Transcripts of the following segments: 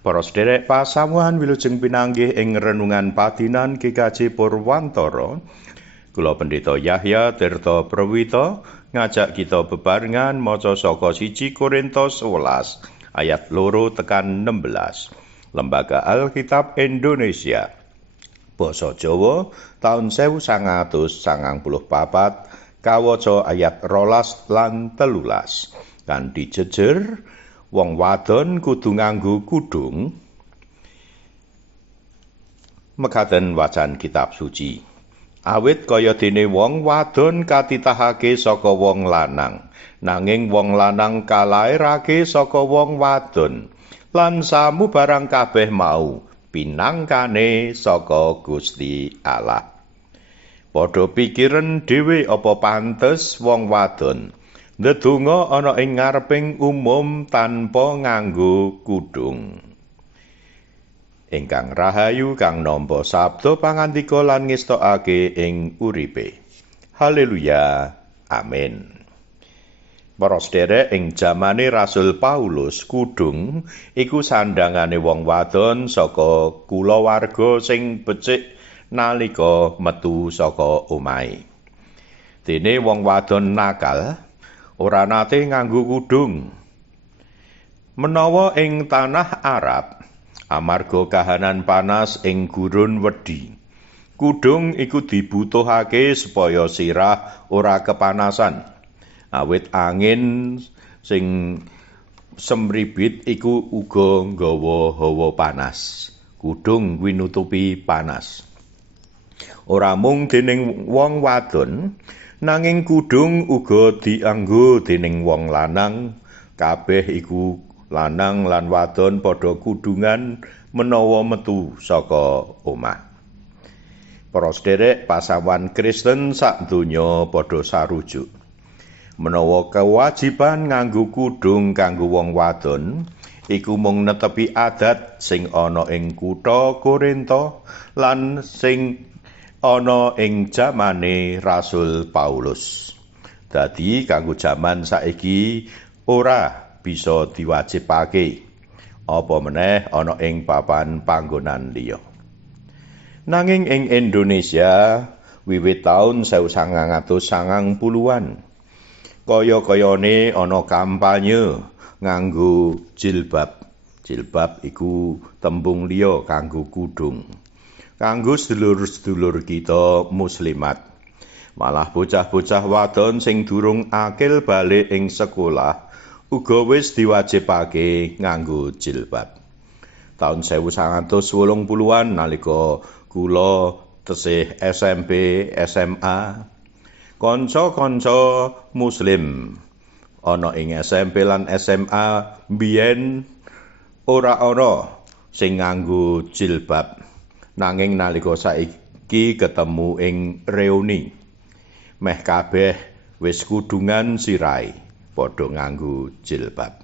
Para sederek pasamuhan wilujeng pinanggih ing renungan padinan GKJ Purwantara. Kula Pendeta Yahya Tirta Prawita ngajak kita bebarengan maca saka 1 Korintus 11 ayat loro tekan 16. Lembaga Alkitab Indonesia. Basa Jawa taun 1994 kawaca ayat rolas lan telulas. Kan dijejer wong wadon kudu nganggo kudung. Mekaten wacan kitab suci. Awit kaya dene wong wadon katitahake saka wong lanang. Nanging wong lanang kalairake saka wong wadon. Lan samu barang kabeh mau pinangkane saka Gusti Allah. Padha pikiran dhewe apa pantes wong wadon ndedonga ana ing ngareping umum tanpa nganggo kudung. Ingkang rahayu kang nampa sabda pangandika lan ngestokake ing uripe. Haleluya. Amin. Para sederek ing jamane Rasul Paulus kudung iku sandangane wong wadon saka kulawarga sing becik nalika metu saka omahe. Dene wong wadon nakal ora nate nganggo kudung. Menawa ing tanah Arab, amarga kahanan panas ing gurun wedi, kudung iku dibutuhake supaya sirah ora kepanasan. Awit angin sing semribit iku uga nggawa hawa panas. Kudung kuwi nutupi panas. Ora mung dening wong wadon, nanging kudung uga dianggo dening wong lanang. Kabeh iku lanang lan wadon padha kudungan menawa metu saka omah. Para sederek pasawan Kristen sak donya padha sarujuk. Menawa kewajiban nganggo kudung kanggo wong wadon iku mung netepi adat sing ana ing kutha Korinto lan sing ana ing jamane Rasul Paulus. Dadi kanggo jaman saiki ora bisa diwajibake apa meneh ana ing papan panggonan liya. Nanging ing Indonesia wiwit taun 1990-an kaya-kayane ana kampanye nganggo jilbab. Jilbab iku tembung liya kanggo kudung. Kanggo sedulur-sedulur kita muslimat. Malah bocah-bocah wadon sing durung akil balik ing sekolah uga wis diwajibake nganggo jilbab. Taun 1980-an nalika kula tesih SMP, SMA, kanca-kanca muslim ana ing SMP lan SMA biyen ora ana sing nganggo jilbab. Nanging nalika saiki ketemu ing reuni meh kabeh wis kudungan sirai padha nganggo jilbab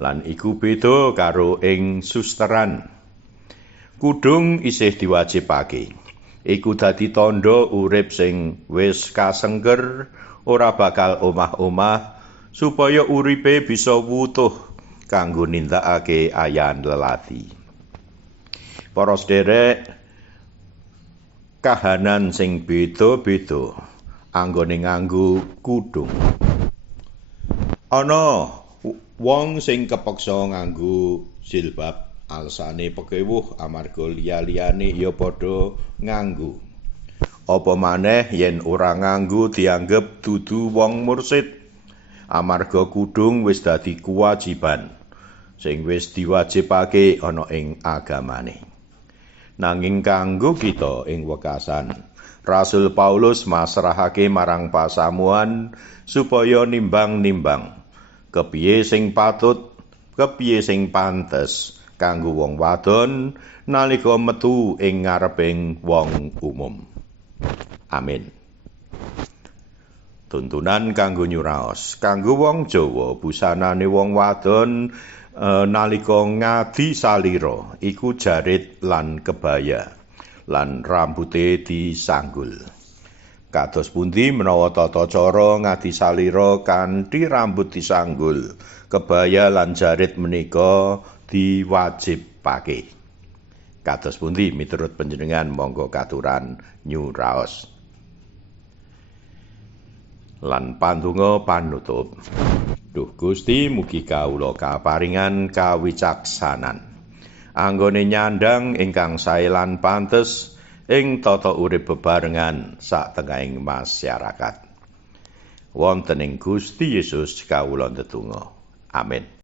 lan iku beda karo ing susteran kudung isih diwajibake iku dadi tandha urip sing wis kasengker ora bakal omah-omah supaya uripe bisa wutuh kanggo nindakake ayan lelati. Para sederek kahanan sing beda-beda anggone nganggo kudung. Ana wong sing kepeksa nganggo jilbab alsane pekewuh amarga liya-liyane ya padha nganggo. Apa maneh yen ora nganggo dianggep dudu wong mursid? Amarga kudung wis dadi kewajiban sing wis diwajibake ana ing agamane nanging kanggo kita ing wekasan Rasul Paulus masrahake marang pasamuan supaya nimbang-nimbang. Kepiye sing patut kepiye sing pantes kanggo wong wadon nalika metu ing ngareping wong umum. Amin tuntunan kanggo nyuraos kanggo wong Jawa busanane wong wadon uh, nalika ngadi salira iku jarit lan kebaya lan rambuté disanggul. Kados pundi menawa tata cara ngadi salira kanthi rambut disanggul, kebaya lan jarit menika diwajibake. Kados pundi miturut panjenengan monggo katuran nyuraos. Lan pandonga panutup. Duh Gusti mugi kawula kaparingan kawicaksanan. Anggone nyandang ingkang sae lan pantes ing tata urip bebarengan sak tengahing masyarakat. Wonten ing Gusti Yesus kawula ndedonga. Amin.